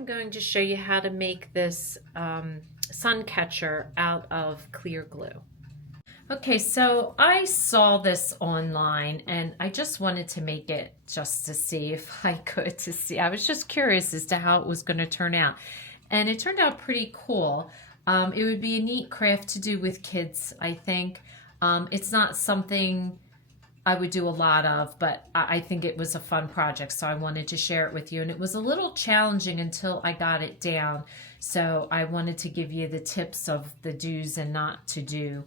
I'm going to show you how to make this sun catcher out of clear glue. Okay, so I saw this online and I just wanted to make it just to see if I could I was just curious as to how it was going to turn out. And it turned out pretty cool. It would be a neat craft to do with kids, I think. It's not something I would do a lot of, but I think it was a fun project, so I wanted to share it with you. And it was a little challenging until I got it down. So I wanted to give you the tips of the do's and not to do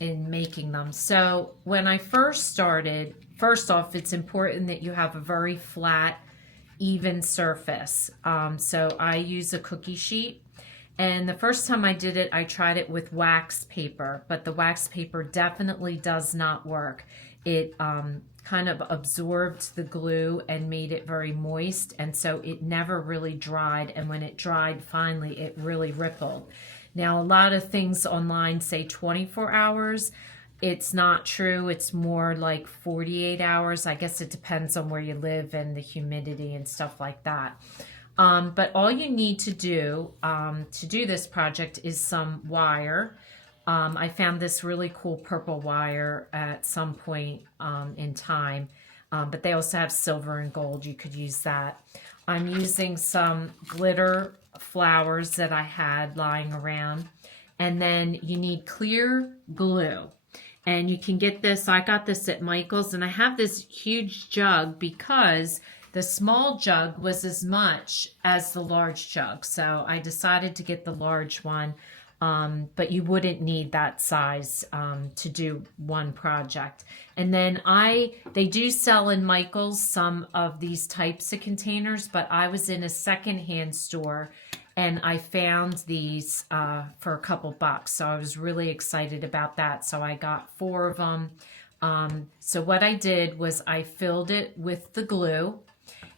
in making them. So when I first started, first off, it's important that you have a very flat, even surface. So I use a cookie sheet. And the first time I did it, I tried it with wax paper, but the wax paper definitely does not work. It kind of absorbed the glue and made it very moist, and so it never really dried. And when it dried finally, it really rippled. Now, a lot of things online say 24 hours. It's not true. It's more like 48 hours. I guess it depends on where you live and the humidity and stuff like that. But all you need to do this project is some wire. I found this really cool purple wire at some point in time, but they also have silver and gold. You could use that. I'm using some glitter flowers that I had lying around. And then you need clear glue. And you can get this, I got this at Michael's, and I have this huge jug because the small jug was as much as the large jug, so I decided to get the large one, but you wouldn't need that size to do one project. And then they do sell in Michael's some of these types of containers, but I was in a secondhand store and I found these for a couple bucks, so I was really excited about that. So I got 4 of them. So what I did was I filled it with the glue.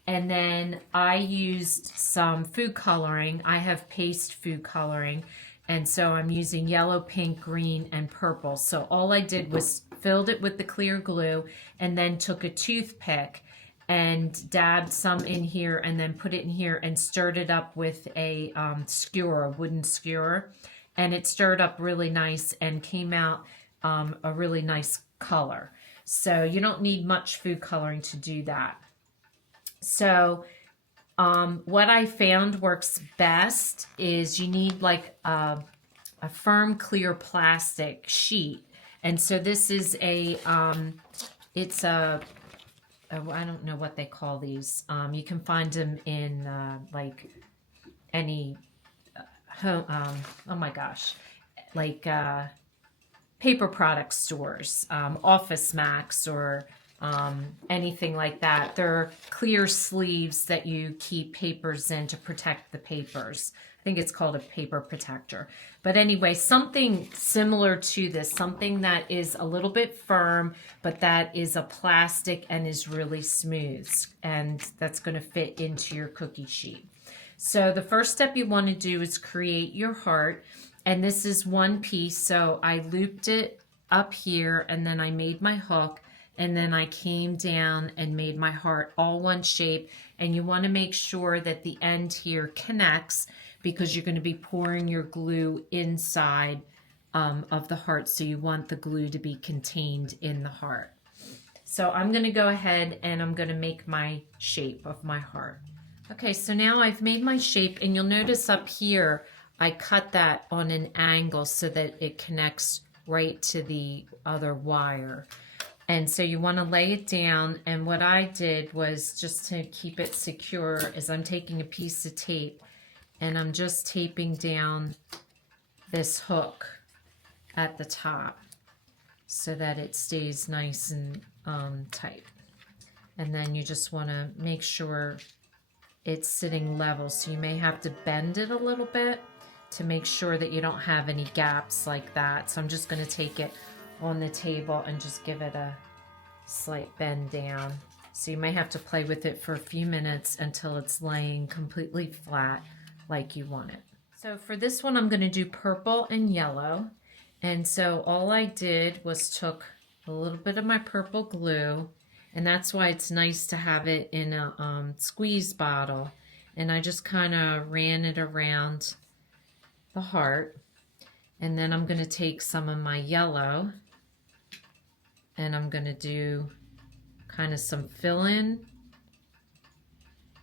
And then I used some food coloring. I have paste food coloring. And so I'm using yellow, pink, green, and purple. So all I did was filled it with the clear glue and then took a toothpick and dabbed some in here and then put it in here and stirred it up with a skewer, a wooden skewer. And it stirred up really nice and came out a really nice color. So you don't need much food coloring to do that. So what I found works best is you need like a firm clear plastic sheet. And so this is it's I don't know what they call these. You can find them in like any home, oh my gosh, like paper product stores, Office Max or anything like that. They're clear sleeves that you keep papers in to protect the papers. I think it's called a paper protector. But anyway, something similar to this, something that is a little bit firm, but that is a plastic and is really smooth. And that's going to fit into your cookie sheet. So the first step you want to do is create your heart. And this is one piece. So I looped it up here and then I made my hook. And then I came down and made my heart all one shape. And you want to make sure that the end here connects because you're going to be pouring your glue inside of the heart. So you want the glue to be contained in the heart. So I'm going to go ahead and I'm going to make my shape of my heart. Okay, so now I've made my shape and you'll notice up here, I cut that on an angle so that it connects right to the other wire. And so you want to lay it down, and what I did was just to keep it secure is I'm taking a piece of tape and I'm just taping down this hook at the top so that it stays nice and tight. And then you just want to make sure it's sitting level, so you may have to bend it a little bit to make sure that you don't have any gaps like that. So I'm just going to take it on the table and just give it a slight bend down. So you may have to play with it for a few minutes until it's laying completely flat like you want it. So for this one, I'm going to do purple and yellow. And so all I did was took a little bit of my purple glue, and that's why it's nice to have it in a squeeze bottle. and I just kind of ran it around the heart. And then I'm going to take some of my yellow and I'm going to do kind of some fill-in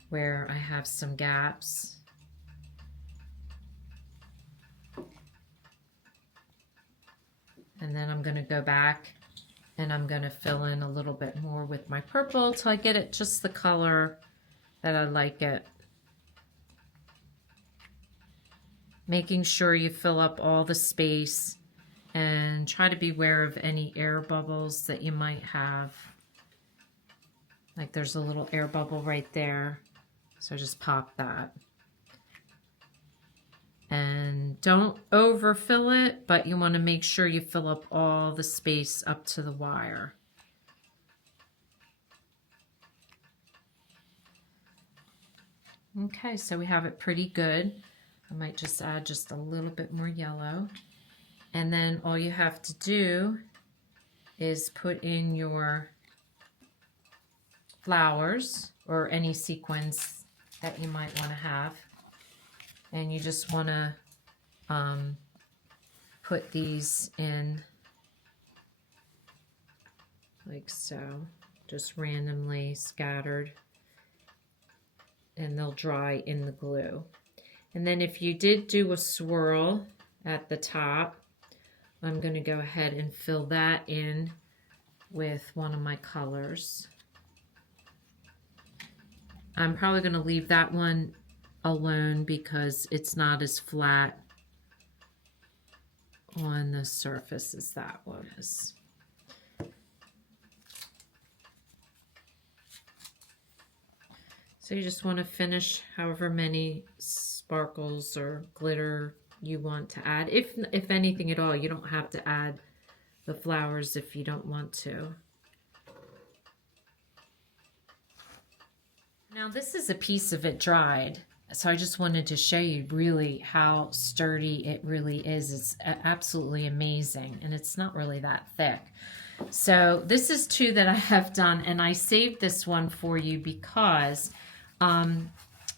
where I have some gaps. And then I'm going to go back and I'm going to fill in a little bit more with my purple till I get it just the color that I like it. Making sure you fill up all the space and try to be aware of any air bubbles that you might have. Like there's a little air bubble right there, so just pop that. And don't overfill it, but you want to make sure you fill up all the space up to the wire. Okay, so we have it pretty good. I might just add just a little bit more yellow. And then all you have to do is put in your flowers or any sequins that you might want to have. And you just want to put these in like so, just randomly scattered, and they'll dry in the glue. And then if you did do a swirl at the top, I'm going to go ahead and fill that in with one of my colors. I'm probably going to leave that one alone because it's not as flat on the surface as that one is. So you just want to finish however many sparkles or glitter you want to add. If anything at all, you don't have to add the flowers if you don't want to. Now this is a piece of it dried, so I just wanted to show you really how sturdy it really is. It's absolutely amazing, and it's not really that thick. So this is two that I have done, and I saved this one for you because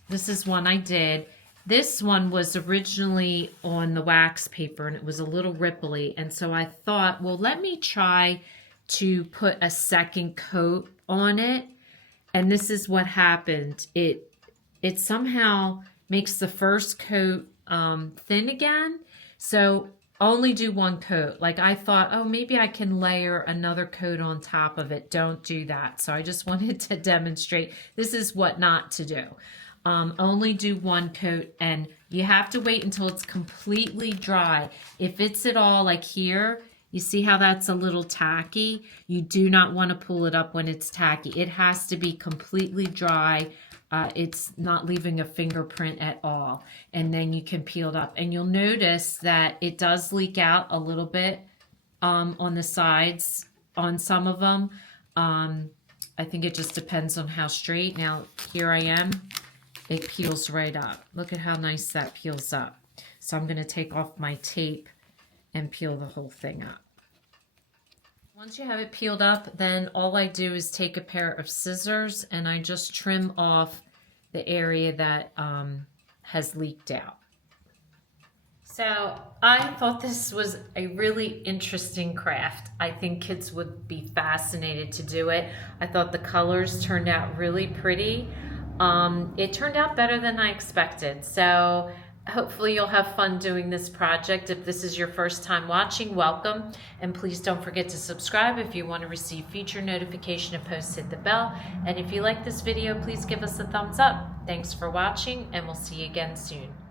this is one I did. This one was originally on the wax paper, and it was a little ripply, and so I thought, well, let me try to put a second coat on it. And this is what happened. It somehow makes the first coat thin again. So only do one coat. Like I thought, oh, maybe I can layer another coat on top of it. Don't do that. So I just wanted to demonstrate this is what not to do. Only do one coat, and you have to wait until it's completely dry. If it's at all like here, you see how that's a little tacky? You do not want to pull it up when it's tacky. It has to be completely dry. It's not leaving a fingerprint at all. And then you can peel it up. And you'll notice that it does leak out a little bit on the sides on some of them. I think it just depends on how straight. Now, here I am. It peels right up. Look at how nice that peels up. So I'm going to take off my tape and peel the whole thing up. Once you have it peeled up, then all I do is take a pair of scissors and I just trim off the area that has leaked out. So I thought this was a really interesting craft. I think kids would be fascinated to do it. I thought the colors turned out really pretty. It turned out better than I expected. So hopefully you'll have fun doing this project. If this is your first time watching, welcome. And please don't forget to subscribe if you want to receive future notification of posts. Hit the bell. And if you like this video, please give us a thumbs up. Thanks for watching, and we'll see you again soon.